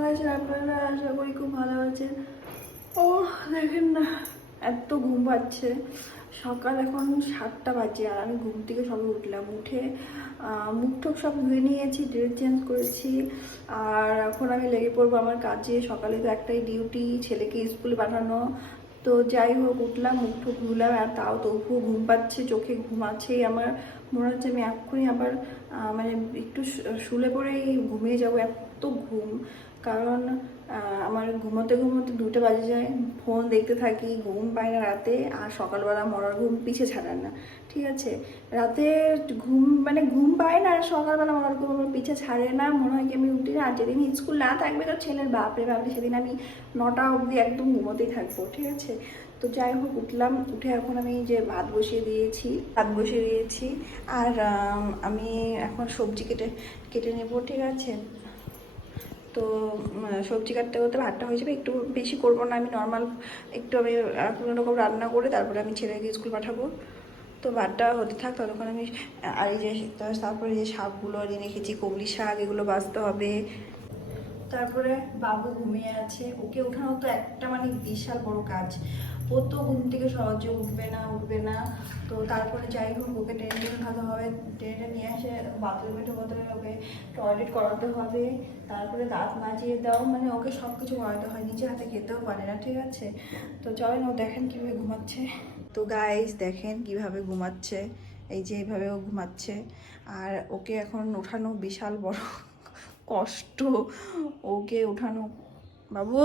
কেমন আছেন আপনারা? আশা করি খুব ভালো আছেন। ও দেখেন না, এত ঘুম পাচ্ছে। সকাল এখন 7টা বাজে আর আমি ঘুম থেকে সবে উঠলাম। উঠে মুখ টুক সব ধুয়ে নিয়েছি, ড্রেস চেঞ্জ করেছি, আর এখন আমি লেগে পড়বো আমার কাজে। সকালে তো একটাই ডিউটি, ছেলেকে স্কুলে পাঠানো। তো যাই হোক, উঠলাম, মুখ টুক ধুলাম, আর তাও তবুও ঘুম পাচ্ছে, চোখে ঘুম আছেই। আমার মনে হচ্ছে আমি এক্ষুনি আবার মানে একটু শুলে পরেই ঘুমিয়ে যাবো, এত ঘুম। কারণ আমার ঘুমোতে ঘুমোতে 2টা বাজে যায়, ফোন দেখতে থাকি, ঘুম পাই না রাতে। আর সকালবেলা মরার ঘুম পিছে ছাড়ার না, ঠিক আছে? রাতে ঘুম মানে ঘুম পায় না, আর সকালবেলা মরার ঘুম আমার পিছে ছাড়ে না। মনে হয় কি আমি উঠি না। আর যেদিন স্কুল না থাকবে তো ছেলের বাপরে বাপরে, সেদিন আমি 9টা অবধি একদম ঘুমোতেই থাকবো, ঠিক আছে? তো যাই হোক, উঠলাম, উঠে এখন আমি যে ভাত বসিয়ে দিয়েছি। আর আমি এখন সবজি কেটে নেবো, ঠিক আছে? তো সবজি কাটতে করতে ভাতটা হয়ে যাবে। একটু বেশি করবো না, আমি নর্মাল একটু আমি কোনো রকম রান্না করে তারপরে আমি ছেলেকে স্কুল পাঠাবো। তো ভাতটা হতে থাক, ততক্ষণ আমি আর এই যে তারপরে যে শাকগুলো নিয়ে রেখেছি, কবলি শাক, এগুলো বাছতে হবে। তারপরে বাবু ঘুমিয়ে আছে, ওকে ওঠানো তো একটা মানে বিশাল বড় কাজ। ও তো ঘুম থেকে সহজে উঠবে না। তো তারপরে যাই হোক, ওকে টেনে উঠাতে হবে, টেনে নিয়ে এসে বাথরুমে ঢোকাতে হবে, ওকে টয়লেট করাতে হবে, তারপরে দাঁত মাজিয়ে দাও, মানে ওকে সব কিছু করাতে হয়, নিজে হাতে খেতেও পারে না, ঠিক আছে? তো চলেন, ও দেখেন কীভাবে ঘুমাচ্ছে। তো গাইস দেখেন কিভাবে ঘুমাচ্ছে, এই যে এইভাবে ও ঘুমাচ্ছে। আর ওকে এখন ওঠানো বিশাল বড় কষ্ট, ওকে উঠানো। বাবু,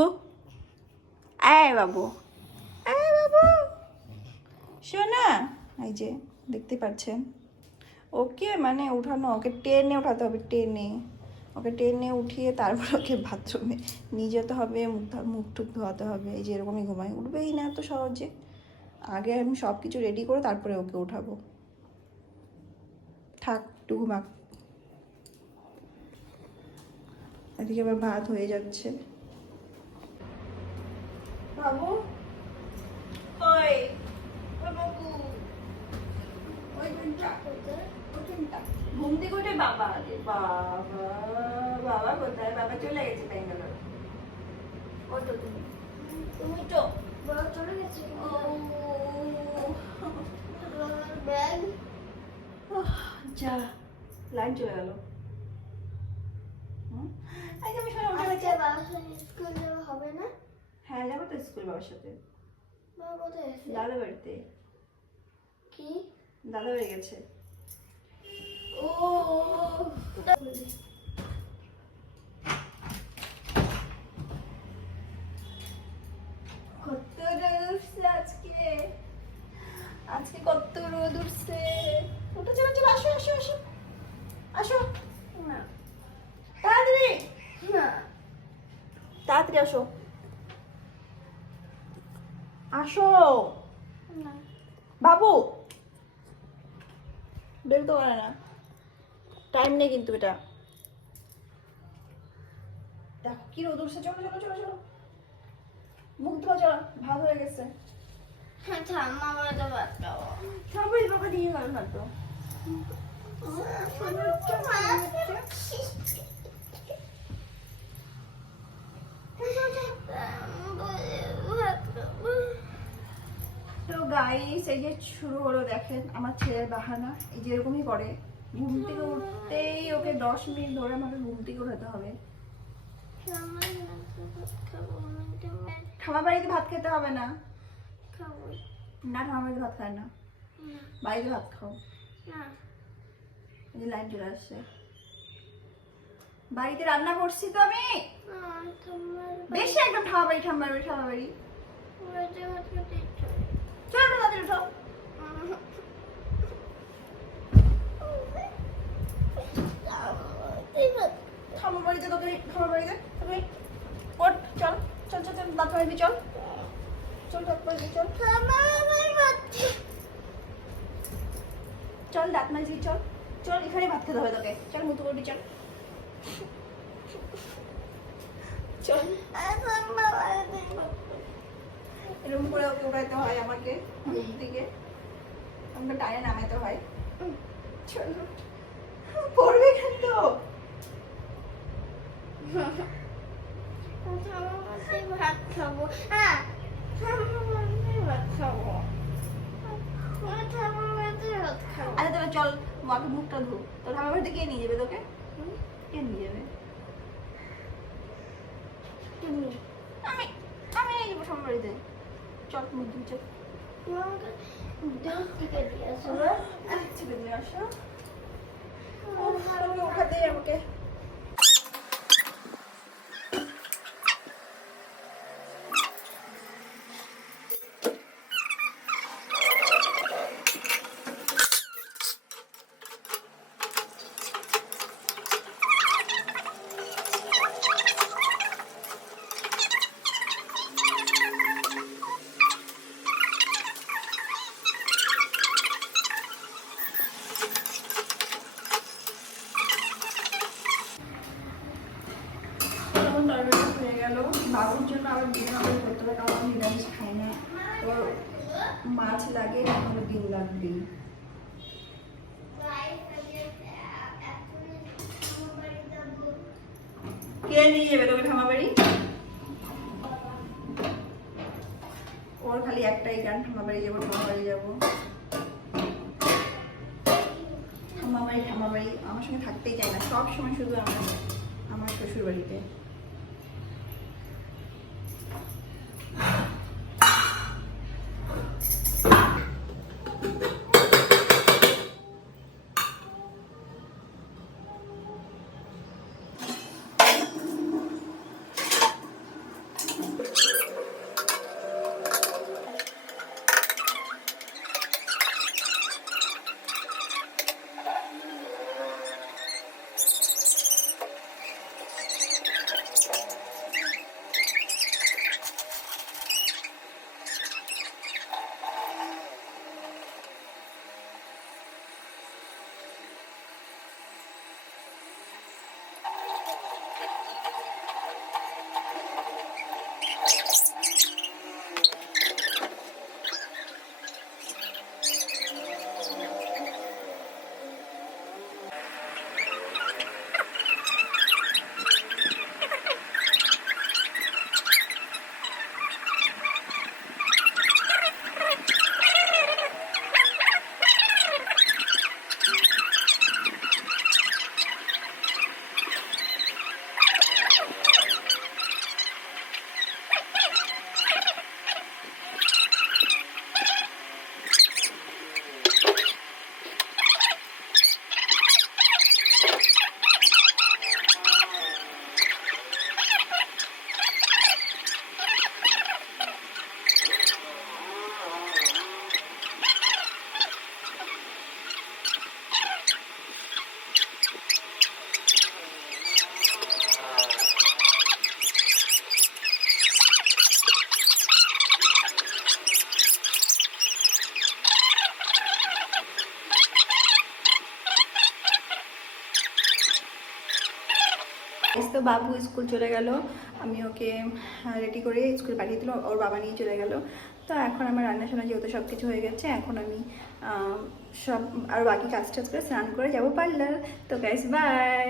বাবু, বাবু শোনা, এই যে দেখতে পাচ্ছেন, ওকে মানে উঠানো, ওকে টেনে উঠাতে হবে, ওকে টেনে উঠিয়ে তারপর ওকে বাথরুমে নিয়ে যেতে হবে, মুখ টুক ধোয়াতে হবে। এই যে এরকমই ঘুমায়, উঠবেই না তো সহজে। আগে আমি সব কিছু রেডি করে তারপরে ওকে উঠাবো। থাক, একটু ঘুমাক। এদিকে আবার ভাত হয়ে যাচ্ছে। বাবু, ওই বাবু, ঘুম থেকে উঠে বাবা, বাবা কোথায়? বাবা চলে গেছে ব্যাঙ্গালোর। ও তো তুমি তো চলে গেছে। ব্যাগ, যা, লাইট চলে গেল। স্কুল যাওয়া হবে না? হ্যাঁ, যাবো তো স্কুল বাবার সাথে। বাবা কোথায় আছে? দাদা বাড়িতে। কি? দাদা বাড়ি গেছে। ও কত রোদ উঠছে আজকে কত রোদ উঠছে। ওটা চলো চলো, আসো আসো আসো আসো। না তাড়াতাড়ি, না তাড়াতাড়ি আসো, আসো না। বাবু বেরোতে পারে না, টাইম নেই কিন্তু। এটা দেখো কি রোদ উঠছে। চলো চলো চলো চলো, মুখ ধোয়া, চলো, ভাত হয়ে গেছে। হ্যাঁ ঠাম্মা, আমরা তো ভাত খাবো। সবাই বাবা দিয়ে গেল না তো। তো গাইস, এই যে শুরু হলো, দেখেন আমার ছেলের বাহানা। এই যে এরকমই করে, ঘুম থেকে উঠতেই ওকে 10 মিনিট ধরে আমাকে ঘুম থেকে উঠাতে হবে। ঠাম্মার বাড়িতে ভাত খেতে হবে না। না, ঠাম্মার বাড়িতে ভাত খায় না, বাড়িতে ভাত খাও। এই যে লাইট চলে আসছে, বাড়িতে রান্না করছি তো আমি। বেশি একদম ঠাম্মার বাড়ি, ঠাম্মার বাড়ি, ঠাম্মার বাড়ি। চলো তাদের উঠো। ঠাম্মার বাড়িতে তোকে, ঠাম্মার বাড়িতে তুমি ওঠ, চল চল চল চল, দাঁত মারবি, চল চল, দাঁত মারবি, চল চল, দাঁত মারবি, চল চল, এখানে ভাত খেতে হবে তোকে, চল মুতু করবি, চল চল। এরকম করে ওকে উঠাইতে হয় আমাকে ঘুম থেকে, আমাকে টানে নামাইতে হয়। চলো, পড়বে কিন্তু। ভাত খাবো। হ্যাঁ, ভাত খাবো। ভাত খাবো। আচ্ছা তাহলে চল মাকে মুখটা ধো। তোর ঠাম্মা বাড়িতে কে নিয়ে যাবে তোকে? কে নিয়ে যাবে? তুমি আমি আমি নিয়ে যাবো ঠাম্মা বাড়িতে। চল মুখ ধুই চল। আমাকে দুধ থেকে দিয়ে আসো। আচ্ছা বেরিয়ে আসো। তোকে উঠাতে আমাকে। তরকারিটা হয়ে গেল। বাবুর জন্য আবার ডিম আমাদের করতে হবে, কারণ আমি নিরামিষ খাই না। ওর মাছ লাগে, আমাদের ডিম লাগবেই। কে নিয়ে যাবে তোকে ঠাম্মা বাড়ি? ওর খালি একটাই গান, ঠাম্মা বাড়ি যাবো, ঠাম্মা বাড়ি যাবো, ঠাম্মা বাড়ি ঠাম্মা বাড়ি। আমার সঙ্গে থাকতেই চায় না, সব সময় শুধু আমার শ্বশুর বাড়িতে। তো বাবু স্কুল চলে গেল, আমি ওকে রেডি করে স্কুল পাঠিয়ে দিল, ওর বাবা নিয়ে চলে গেল। তো এখন আমার রান্না টান্না যেহেতু সব কিছু হয়ে গেছে, এখন আমি সব আর বাকি কাজ টাজ করে স্নান করে যাবো পার্লার। তো গাইস বাই।